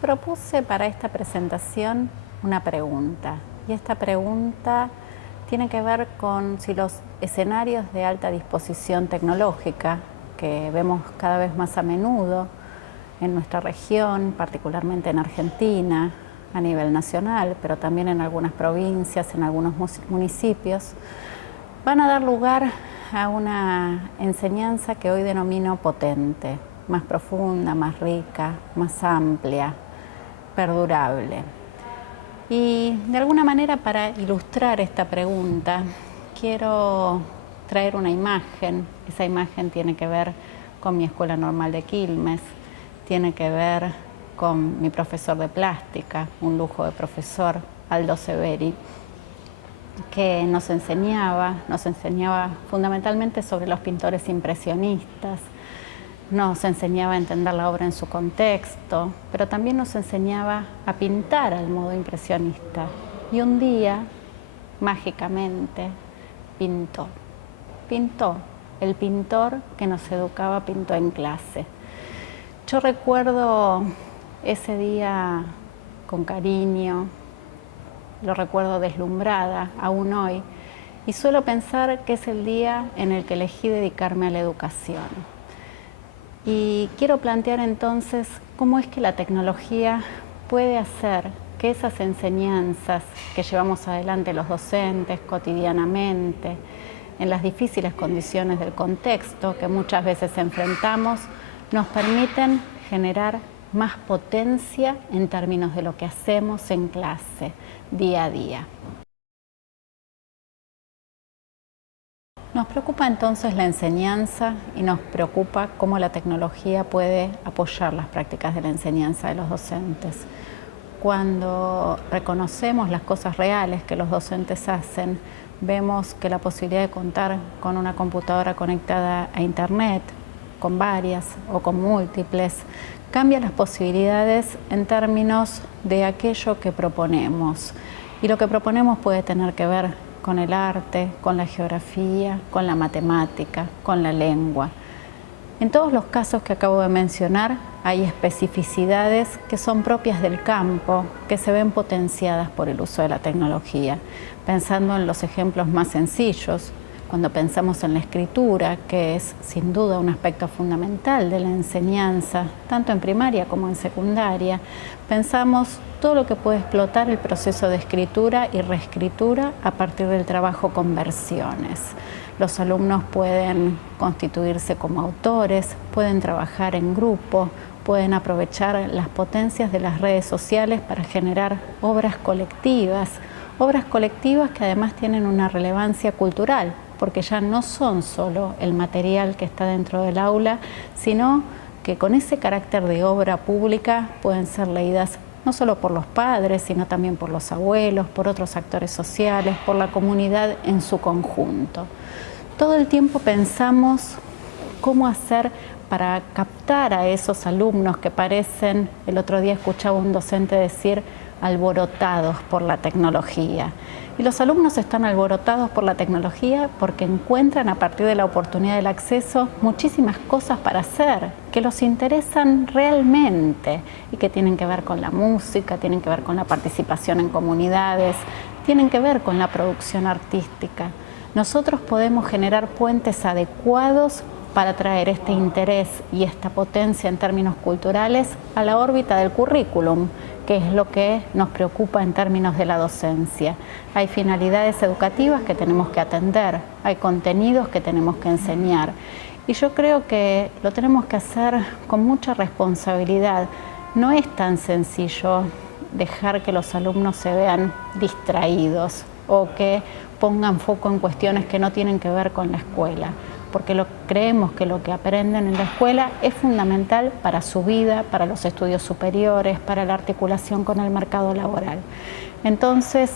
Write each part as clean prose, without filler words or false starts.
Propuse para esta presentación una pregunta, y esta pregunta tiene que ver con si los escenarios de alta disposición tecnológica que vemos cada vez más a menudo en nuestra región, particularmente en Argentina, a nivel nacional, pero también en algunas provincias, en algunos municipios, van a dar lugar a una enseñanza que hoy denomino potente, más profunda, más rica, más amplia, perdurable. Y de alguna manera, para ilustrar esta pregunta, quiero traer una imagen. Esa imagen tiene que ver con mi Escuela Normal de Quilmes, tiene que ver con mi profesor de plástica, un lujo de profesor, Aldo Severi, que nos enseñaba fundamentalmente sobre los pintores impresionistas, nos enseñaba a entender la obra en su contexto, pero también nos enseñaba a pintar al modo impresionista. Y un día, mágicamente, pintó. El pintor que nos educaba pintó en clase. Yo recuerdo ese día con cariño, lo recuerdo deslumbrada aún hoy, y suelo pensar que es el día en el que elegí dedicarme a la educación. Y quiero plantear entonces cómo es que la tecnología puede hacer que esas enseñanzas que llevamos adelante los docentes cotidianamente, en las difíciles condiciones del contexto que muchas veces enfrentamos, nos permiten generar más potencia en términos de lo que hacemos en clase, día a día. Nos preocupa entonces la enseñanza y nos preocupa cómo la tecnología puede apoyar las prácticas de la enseñanza de los docentes. Cuando reconocemos las cosas reales que los docentes hacen, vemos que la posibilidad de contar con una computadora conectada a Internet, con varias o con múltiples, cambia las posibilidades en términos de aquello que proponemos. Y lo que proponemos puede tener que ver con el arte, con la geografía, con la matemática, con la lengua. En todos los casos que acabo de mencionar hay especificidades que son propias del campo, que se ven potenciadas por el uso de la tecnología. Pensando en los ejemplos más sencillos, cuando pensamos en la escritura, que es sin duda un aspecto fundamental de la enseñanza, tanto en primaria como en secundaria, pensamos todo lo que puede explotar el proceso de escritura y reescritura a partir del trabajo con versiones. Los alumnos pueden constituirse como autores, pueden trabajar en grupo, pueden aprovechar las potencias de las redes sociales para generar obras colectivas que además tienen una relevancia cultural, porque ya no son solo el material que está dentro del aula, sino que con ese carácter de obra pública pueden ser leídas no solo por los padres, sino también por los abuelos, por otros actores sociales, por la comunidad en su conjunto. Todo el tiempo pensamos cómo hacer para captar a esos alumnos que parecen, el otro día escuchaba un docente decir, alborotados por la tecnología. Y los alumnos están alborotados por la tecnología porque encuentran a partir de la oportunidad del acceso muchísimas cosas para hacer que los interesan realmente y que tienen que ver con la música, tienen que ver con la participación en comunidades, tienen que ver con la producción artística. Nosotros podemos generar puentes adecuados para traer este interés y esta potencia en términos culturales a la órbita del currículum, que es lo que nos preocupa en términos de la docencia. Hay finalidades educativas que tenemos que atender, hay contenidos que tenemos que enseñar. Y yo creo que lo tenemos que hacer con mucha responsabilidad. No es tan sencillo dejar que los alumnos se vean distraídos o que pongan foco en cuestiones que no tienen que ver con la escuela, porque creemos que lo que aprenden en la escuela es fundamental para su vida, para los estudios superiores, para la articulación con el mercado laboral. Entonces,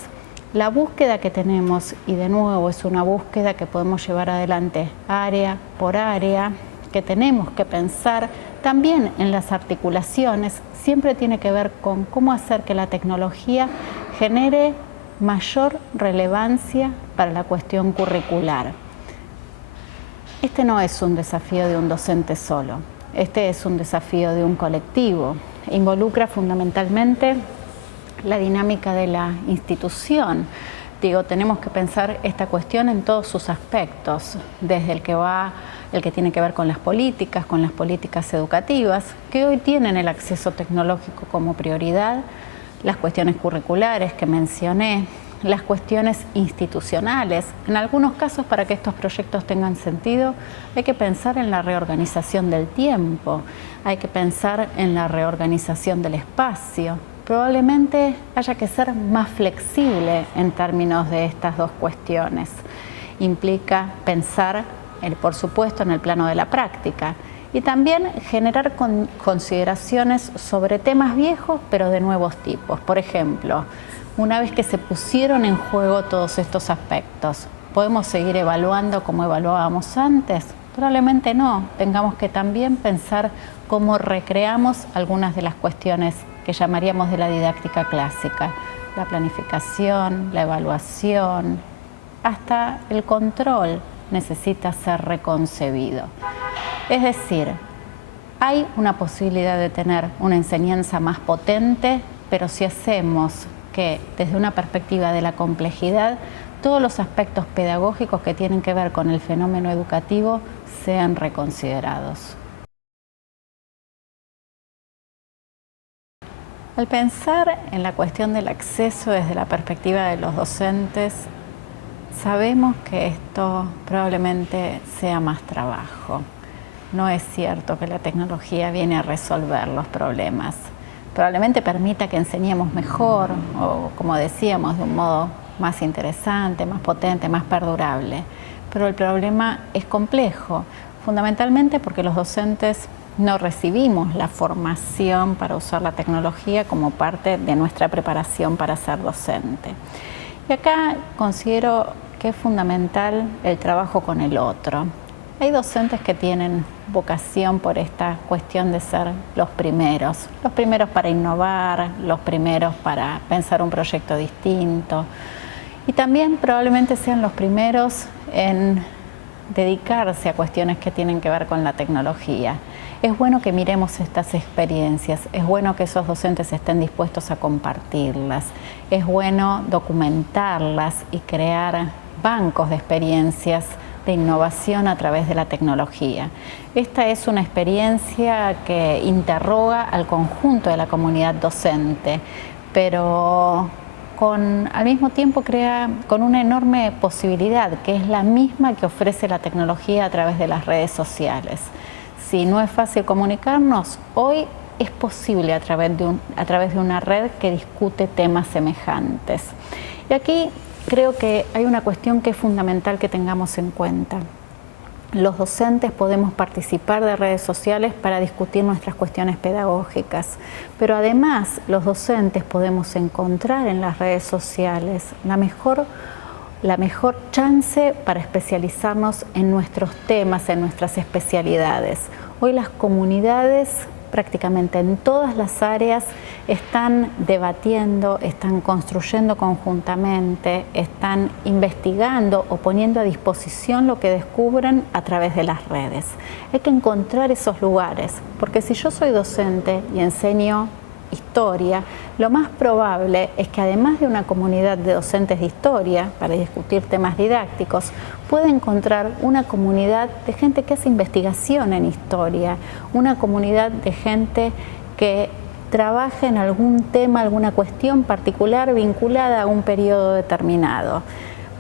la búsqueda que tenemos, y de nuevo es una búsqueda que podemos llevar adelante área por área, que tenemos que pensar también en las articulaciones, siempre tiene que ver con cómo hacer que la tecnología genere mayor relevancia para la cuestión curricular. Este no es un desafío de un docente solo, este es un desafío de un colectivo. involucra fundamentalmente la dinámica de la institución. Digo, tenemos que pensar esta cuestión en todos sus aspectos, desde el que tiene que ver con las políticas educativas, que hoy tienen el acceso tecnológico como prioridad, las cuestiones curriculares que mencioné, las cuestiones institucionales. En algunos casos, para que estos proyectos tengan sentido, hay que pensar en la reorganización del tiempo, hay que pensar en la reorganización del espacio. Probablemente haya que ser más flexible en términos de estas dos cuestiones. Implica pensar, por supuesto, en el plano de la práctica y también generar consideraciones sobre temas viejos, pero de nuevos tipos. Por ejemplo, una vez que se pusieron en juego todos estos aspectos, ¿podemos seguir evaluando como evaluábamos antes? Probablemente no. Tengamos que también pensar cómo recreamos algunas de las cuestiones que llamaríamos de la didáctica clásica. La planificación, la evaluación, hasta el control necesita ser reconcebido. Es decir, hay una posibilidad de tener una enseñanza más potente, pero si hacemos que desde una perspectiva de la complejidad, todos los aspectos pedagógicos que tienen que ver con el fenómeno educativo sean reconsiderados. Al pensar en la cuestión del acceso desde la perspectiva de los docentes, sabemos que esto probablemente sea más trabajo. No es cierto que la tecnología viene a resolver los problemas. Probablemente permita que enseñemos mejor o, como decíamos, de un modo más interesante, más potente, más perdurable. Pero el problema es complejo, fundamentalmente porque los docentes no recibimos la formación para usar la tecnología como parte de nuestra preparación para ser docente. Y acá considero que es fundamental el trabajo con el otro. Hay docentes que tienen vocación por esta cuestión de ser los primeros para innovar, los primeros para pensar un proyecto distinto y también probablemente sean los primeros en dedicarse a cuestiones que tienen que ver con la tecnología. Es bueno que miremos estas experiencias, es bueno que esos docentes estén dispuestos a compartirlas, es bueno documentarlas y crear bancos de experiencias de innovación a través de la tecnología. Esta es una experiencia que interroga al conjunto de la comunidad docente, pero al mismo tiempo crea con una enorme posibilidad, que es la misma que ofrece la tecnología a través de las redes sociales. Si no es fácil comunicarnos, hoy es posible a través de una red que discute temas semejantes. Y aquí creo que hay una cuestión que es fundamental que tengamos en cuenta. Los docentes podemos participar de redes sociales para discutir nuestras cuestiones pedagógicas, pero además los docentes podemos encontrar en las redes sociales la mejor chance para especializarnos en nuestros temas, en nuestras especialidades. Hoy las comunidades prácticamente en todas las áreas están debatiendo, están construyendo conjuntamente, están investigando o poniendo a disposición lo que descubren a través de las redes. Hay que encontrar esos lugares, porque si yo soy docente y enseño historia, lo más probable es que además de una comunidad de docentes de historia para discutir temas didácticos, pueda encontrar una comunidad de gente que hace investigación en historia, una comunidad de gente que trabaja en algún tema, alguna cuestión particular vinculada a un periodo determinado.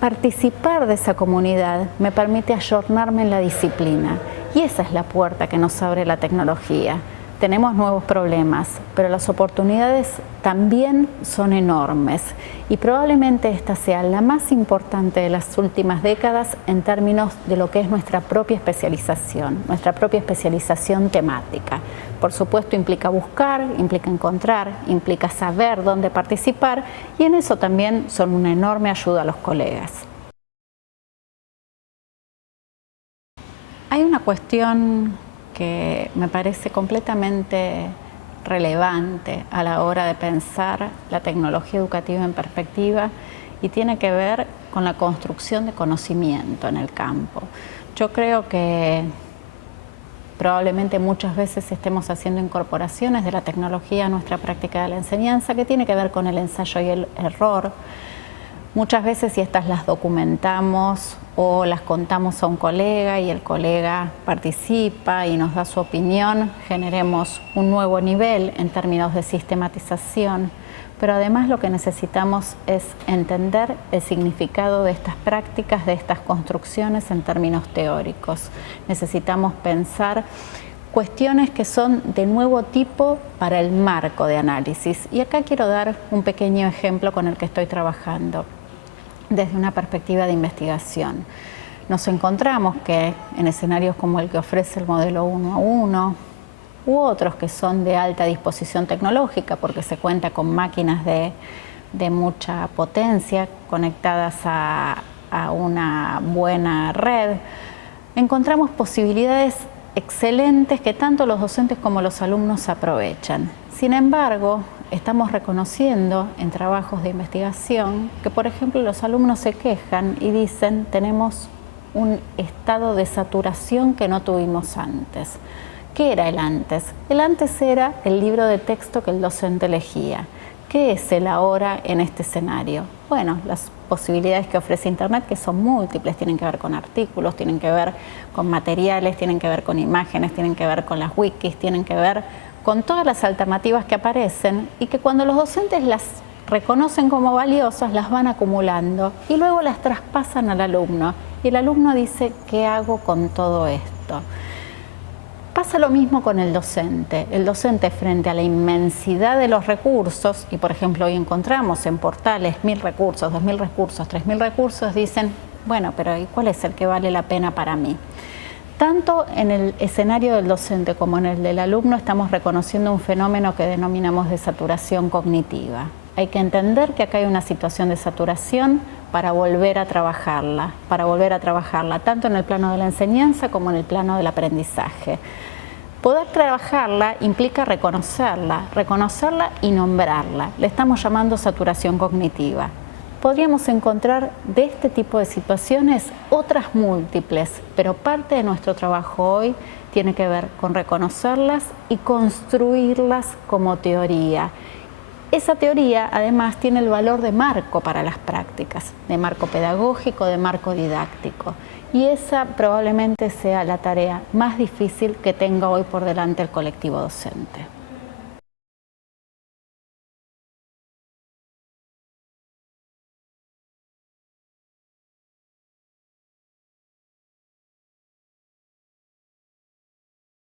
Participar de esa comunidad me permite ayornarme en la disciplina y esa es la puerta que nos abre la tecnología. Tenemos nuevos problemas, pero las oportunidades también son enormes y probablemente esta sea la más importante de las últimas décadas en términos de lo que es nuestra propia especialización temática. Por supuesto implica buscar, implica encontrar, implica saber dónde participar y en eso también son una enorme ayuda a los colegas. Hay una cuestión que me parece completamente relevante a la hora de pensar la tecnología educativa en perspectiva y tiene que ver con la construcción de conocimiento en el campo. Yo creo que probablemente muchas veces estemos haciendo incorporaciones de la tecnología a nuestra práctica de la enseñanza, que tiene que ver con el ensayo y el error. Muchas veces, si estas las documentamos o las contamos a un colega y el colega participa y nos da su opinión, generemos un nuevo nivel en términos de sistematización. Pero además lo que necesitamos es entender el significado de estas prácticas, de estas construcciones en términos teóricos. Necesitamos pensar cuestiones que son de nuevo tipo para el marco de análisis. Y acá quiero dar un pequeño ejemplo con el que estoy trabajando desde una perspectiva de investigación. Nos encontramos que en escenarios como el que ofrece el modelo 1 a 1, u otros que son de alta disposición tecnológica porque se cuenta con máquinas de mucha potencia conectadas a una buena red, encontramos posibilidades excelentes que tanto los docentes como los alumnos aprovechan. Sin embargo, estamos reconociendo en trabajos de investigación que, por ejemplo, los alumnos se quejan y dicen: tenemos un estado de saturación que no tuvimos antes. ¿Qué era el antes? El antes era el libro de texto que el docente elegía. ¿Qué es el ahora en este escenario? Bueno, las posibilidades que ofrece Internet, que son múltiples, tienen que ver con artículos, tienen que ver con materiales, tienen que ver con imágenes, tienen que ver con las wikis, tienen que ver con todas las alternativas que aparecen y que cuando los docentes las reconocen como valiosas, las van acumulando y luego las traspasan al alumno. Y el alumno dice: ¿qué hago con todo esto? Pasa lo mismo con el docente. El docente, frente a la inmensidad de los recursos, y por ejemplo hoy encontramos en portales 1000 recursos, 2000 recursos, 3000 recursos, dicen: bueno, pero ¿y cuál es el que vale la pena para mí? Tanto en el escenario del docente como en el del alumno estamos reconociendo un fenómeno que denominamos de saturación cognitiva. Hay que entender que acá hay una situación de saturación para volver a trabajarla, tanto en el plano de la enseñanza como en el plano del aprendizaje. Poder trabajarla implica reconocerla y nombrarla. Le estamos llamando saturación cognitiva. Podríamos encontrar de este tipo de situaciones otras múltiples, pero parte de nuestro trabajo hoy tiene que ver con reconocerlas y construirlas como teoría. Esa teoría además tiene el valor de marco para las prácticas, de marco pedagógico, de marco didáctico. Y esa probablemente sea la tarea más difícil que tenga hoy por delante el colectivo docente.